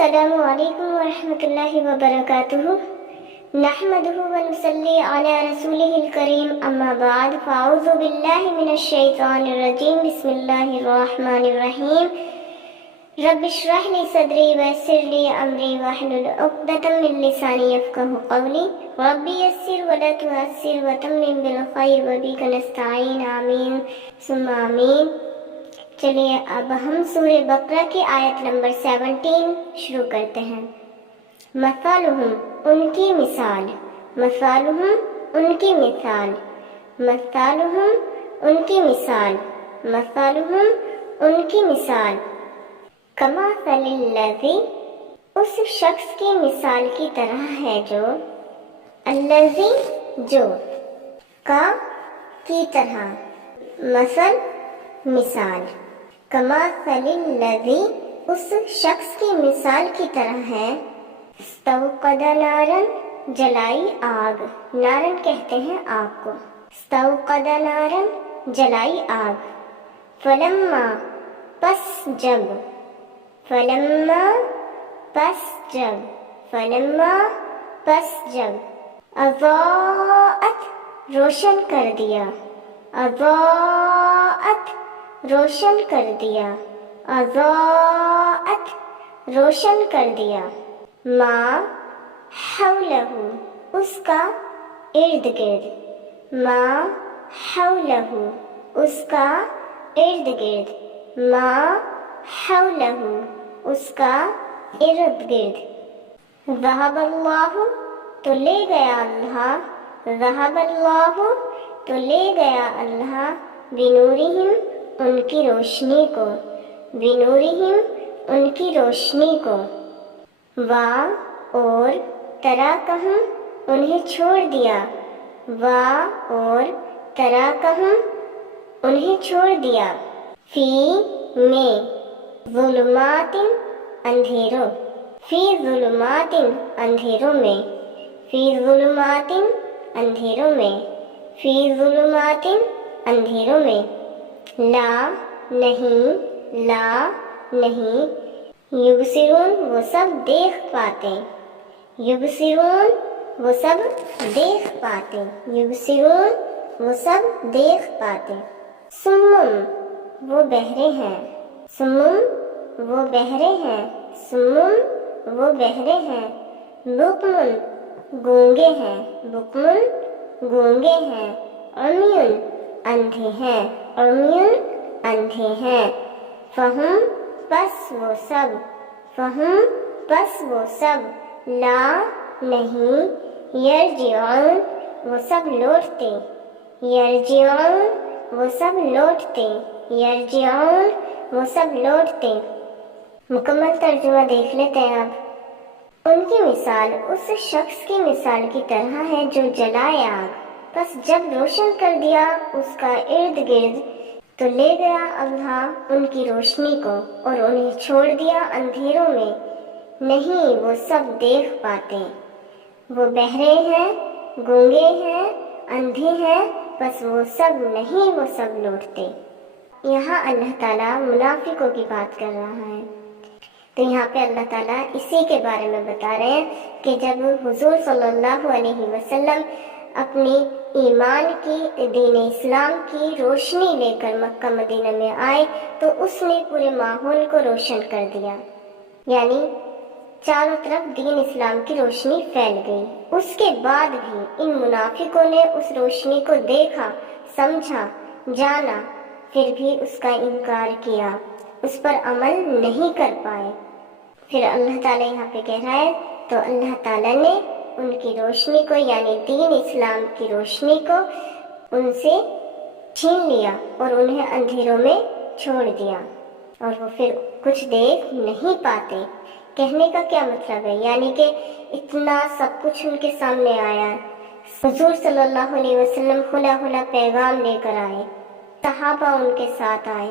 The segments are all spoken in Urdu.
السلام علیکم ورحمۃ اللہ وبرکاتہ نحمده ونصلی علی رسولہ الکریم اما بعد فاعوذ باللہ من الشیطان الرجیم بسم اللہ الرحمن الرحیم رب اشرح لی صدری ویسر لی امری واحلل عقدۃ من لسانی یفقہوا قولی رب یسر ولا تعسر وتمم بالخیر وبک نستعین آمین ثم آمین۔ چلیے اب ہم سورہ بقرہ کی آیت نمبر 17 شروع کرتے ہیں۔ مثالہم ان کی مثال، مثالہم ان کی مثال، مثالہم ان کی مثال، مثالہم ان کی مثال، کمثل الذی اس شخص کی مثال کی طرح ہے جو، الذی جو، کا کی طرح، مثل مثال، کمثل الذی اس شخص کی مثال کی طرح ہے، استوقد نارن جلائی آگ، نارن کہتے ہیں آگ کو، استوقد نارن جلائی آگ، فلما پس جب، فلما پس جب، فلما پس جب، اضاءت روشن کر دیا، اضاءت روشن کر دیا، اضاءت روشن کر دیا، ما حولہ اس کا ارد گرد، ما حولہ اس کا ارد گرد، ما حولہ اس کا ارد گرد، ذہب اللہ تو لے گیا اللہ، ذہب اللہ تو لے گیا اللہ، بنورہم ان کی روشنی کو، بنورہم ان کی روشنی کو، اور تراکہم انہیں چھوڑ دیا، اور تراکہم انہیں چھوڑ دیا، فی میں ظلمات اندھیروں، فی ظلمات اندھیروں میں، فی ظلمات اندھیروں میں، فی ظلمات اندھیروں میں، لا نہیں، لا نہیں، یبصرون وہ سب دیکھ پاتے، یبصرون وہ سب دیکھ پاتے، یبصرون وہ سب دیکھ پاتے، سمم وہ بہرے ہیں، سمم وہ بہرے ہیں، سمم وہ بہرے ہیں، بکمن گونگے ہیں، بکمن گونگے ہیں، عمیون اندھے ہیں، عمیون اندھے ہیں، فہم پس وہ سب، فہم پس وہ سب، لا نہیں، یرجعون وہ سب لوٹتے، یرجعون وہ سب لوٹتے، یرجعون وہ سب لوٹتے۔ مکمل ترجمہ دیکھ لیتے ہیں اب۔ ان کی مثال اس شخص کی مثال کی طرح ہے جو جلائے آگ، پس جب روشن کر دیا اس کا ارد گرد تو لے گیا اللہ ان کی روشنی کو اور انہیں چھوڑ دیا اندھیروں میں، نہیں وہ سب دیکھ پاتے، وہ بہرے ہیں، گونگے ہیں، اندھے ہیں، بس وہ سب نہیں، وہ سب لوٹتے۔ یہاں اللہ تعالیٰ منافقوں کی بات کر رہا ہے، تو یہاں پہ اللہ تعالیٰ اسی کے بارے میں بتا رہے ہیں کہ جب حضور صلی اللہ علیہ وسلم اپنی ایمان کی، دین اسلام کی روشنی لے کر مکہ مدینہ میں آئے تو اس نے پورے ماحول کو روشن کر دیا، یعنی چاروں طرف دین اسلام کی روشنی پھیل گئی۔ اس کے بعد بھی ان منافقوں نے اس روشنی کو دیکھا، سمجھا، جانا، پھر بھی اس کا انکار کیا، اس پر عمل نہیں کر پائے۔ پھر اللہ تعالیٰ یہاں پہ کہہ رہا ہے تو اللہ تعالیٰ نے ان کی روشنی کو، یعنی دین اسلام کی روشنی کو ان سے چھین لیا اور انہیں اندھیروں میں چھوڑ دیا، اور وہ پھر کچھ دیکھ نہیں پاتے۔ کہنے کا کیا مطلب ہے؟ یعنی کہ اتنا سب کچھ ان کے سامنے آیا، حضور صلی اللہ علیہ وسلم کھلا کھلا پیغام لے کر آئے، صحابہ ان کے ساتھ آئے،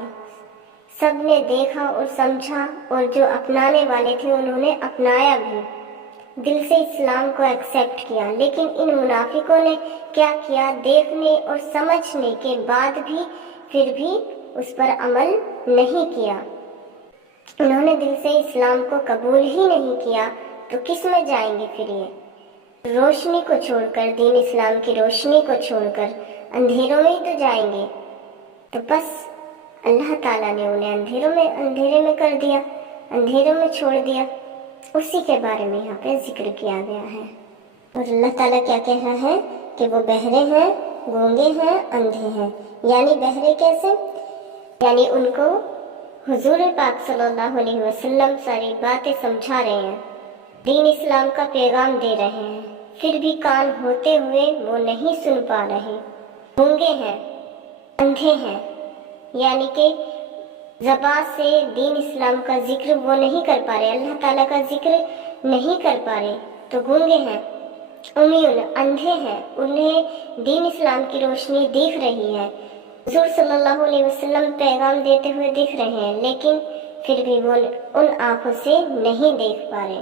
سب نے دیکھا اور سمجھا، اور جو اپنانے والے تھے انہوں نے اپنایا بھی، دل سے اسلام کو ایکسیپٹ کیا۔ لیکن ان منافقوں نے کیا کیا؟ دیکھنے اور سمجھنے کے بعد بھی پھر بھی اس پر عمل نہیں کیا۔ انہوں نے دل سے اسلام کو قبول ہی نہیں کیا تو کس میں جائیں گے پھر یہ؟ روشنی کو چھوڑ کر، دین اسلام کی روشنی کو چھوڑ کر اندھیروں میں ہی تو جائیں گے۔ تو بس اللہ تعالیٰ نے انہیں اندھیرے میں کر دیا، اندھیروں میں چھوڑ دیا۔ اسی کے بارے میں یہاں پہ ذکر کیا گیا ہے۔ اور اللہ تعالیٰ کیا کہہ رہا ہے کہ وہ بہرے ہیں، گونگے ہیں، اندھے ہیں۔ یعنی بہرے کیسے؟ یعنی ان کو حضور پاک صلی اللہ علیہ وسلم ساری باتیں سمجھا رہے ہیں، دین اسلام کا پیغام دے رہے ہیں، پھر بھی کان ہوتے ہوئے وہ نہیں سن پا رہے، گونگے ہیں، اندھے ہیں، یعنی کہ زبان سے دین اسلام کا ذکر وہ نہیں کر پا رہے، اللہ تعالیٰ کا ذکر نہیں کر پا رہے، تو گونگے ہیں، امیون، اندھے ہیں، انہیں دین اسلام کی روشنی دکھ رہی ہے، حضور صلی اللہ علیہ وسلم پیغام دیتے ہوئے دکھ رہے ہیں، لیکن پھر بھی وہ ان آنکھوں سے نہیں دیکھ پا رہے،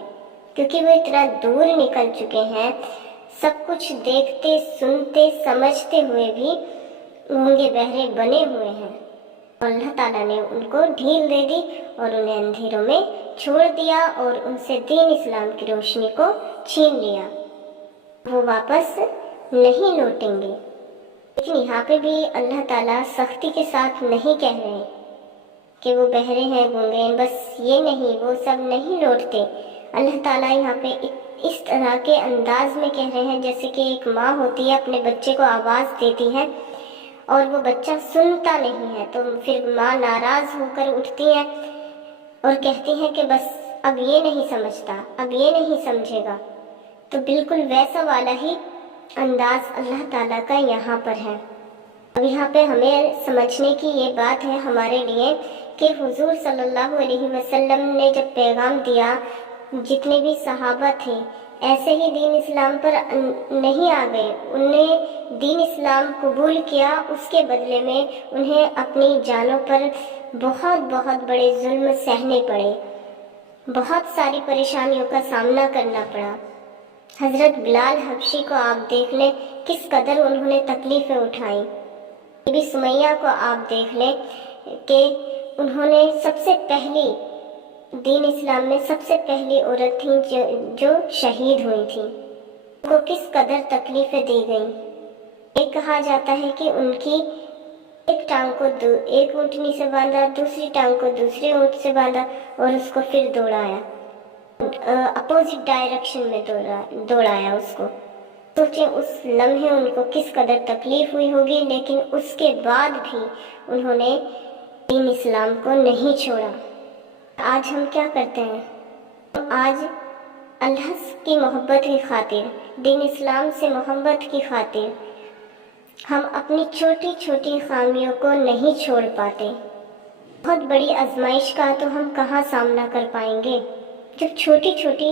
کیونکہ وہ اتنا دور نکل چکے ہیں، سب کچھ دیکھتے، سنتے، سمجھتے ہوئے بھی گونگے بہرے بنے ہوئے ہیں۔ اللہ تعالیٰ نے ان کو ڈھیل دے دی اور انہیں اندھیروں میں چھوڑ دیا اور ان سے دین اسلام کی روشنی کو چھین لیا۔ وہ واپس نہیں لوٹیں گے۔ لیکن یہاں پہ بھی اللہ تعالیٰ سختی کے ساتھ نہیں کہہ رہے کہ وہ بہرے ہیں، گونگے ہیں، بس یہ نہیں، وہ سب نہیں لوٹتے۔ اللہ تعالیٰ یہاں پہ اس طرح کے انداز میں کہہ رہے ہیں جیسے کہ ایک ماں ہوتی ہے، اپنے بچے کو آواز دیتی ہے اور وہ بچہ سنتا نہیں ہے، تو پھر ماں ناراض ہو کر اٹھتی ہے اور کہتی ہے کہ بس اب یہ نہیں سمجھتا، اب یہ نہیں سمجھے گا۔ تو بالکل ویسا والا ہی انداز اللہ تعالیٰ کا یہاں پر ہے۔ اب یہاں پہ ہمیں سمجھنے کی یہ بات ہے ہمارے لیے کہ حضور صلی اللہ علیہ وسلم نے جب پیغام دیا، جتنے بھی صحابہ تھے ایسے ہی دین اسلام پر نہیں آ گئے، انہیں دین اسلام قبول کیا، اس کے بدلے میں انہیں اپنی جانوں پر بہت بہت بڑے ظلم سہنے پڑے، بہت ساری پریشانیوں کا سامنا کرنا پڑا۔ حضرت بلال حبشی کو آپ دیکھ لیں، کس قدر انہوں نے تکلیفیں اٹھائیں۔ بی بی سمیہ کو آپ دیکھ لیں کہ انہوں نے سب سے پہلی دین اسلام میں سب سے پہلی عورت تھیں جو شہید ہوئی تھیں، ان کو کس قدر تکلیفیں دی گئیں۔ ایک کہا جاتا ہے کہ ان کی ایک ٹانگ کو ایک اونٹنی سے باندھا، دوسری ٹانگ کو دوسرے اونٹ سے باندھا اور اس کو پھر دوڑایا، اپوزٹ ڈائریکشن میں دوڑایا اس کو۔ سوچیں اس لمحے ان کو کس قدر تکلیف ہوئی ہوگی، لیکن اس کے بعد بھی انہوں نے دین اسلام کو نہیں چھوڑا۔ آج ہم کیا کرتے ہیں؟ آج اللہ کی محبت کی خاطر، دین اسلام سے محبت کی خاطر ہم اپنی چھوٹی چھوٹی خامیوں کو نہیں چھوڑ پاتے۔ بہت بڑی آزمائش کا تو ہم کہاں سامنا کر پائیں گے؟ جب چھوٹی چھوٹی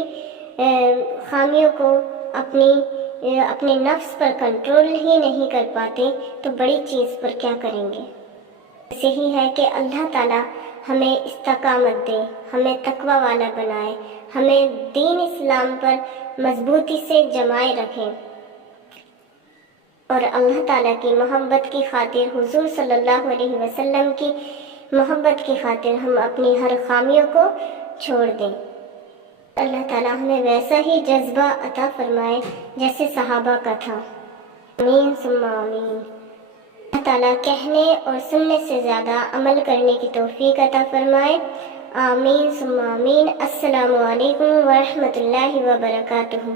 خامیوں کو اپنے نفس پر کنٹرول ہی نہیں کر پاتے تو بڑی چیز پر کیا کریں گے؟ ایسے ہی ہے کہ اللہ تعالیٰ ہمیں استقامت دے، ہمیں تقوی والا بنائے، ہمیں دین اسلام پر مضبوطی سے جمائے رکھیں، اور اللہ تعالیٰ کی محبت کی خاطر، حضور صلی اللہ علیہ وسلم کی محبت کی خاطر ہم اپنی ہر خامیوں کو چھوڑ دیں۔ اللہ تعالیٰ ہمیں ویسا ہی جذبہ عطا فرمائے جیسے صحابہ کا تھا۔ آمین ثم آمین۔ اللہ تعالیٰ کہنے اور سننے سے زیادہ عمل کرنے کی توفیق عطا فرمائے۔ آمین ثم آمین۔ السلام علیکم ورحمۃ اللہ وبرکاتہ۔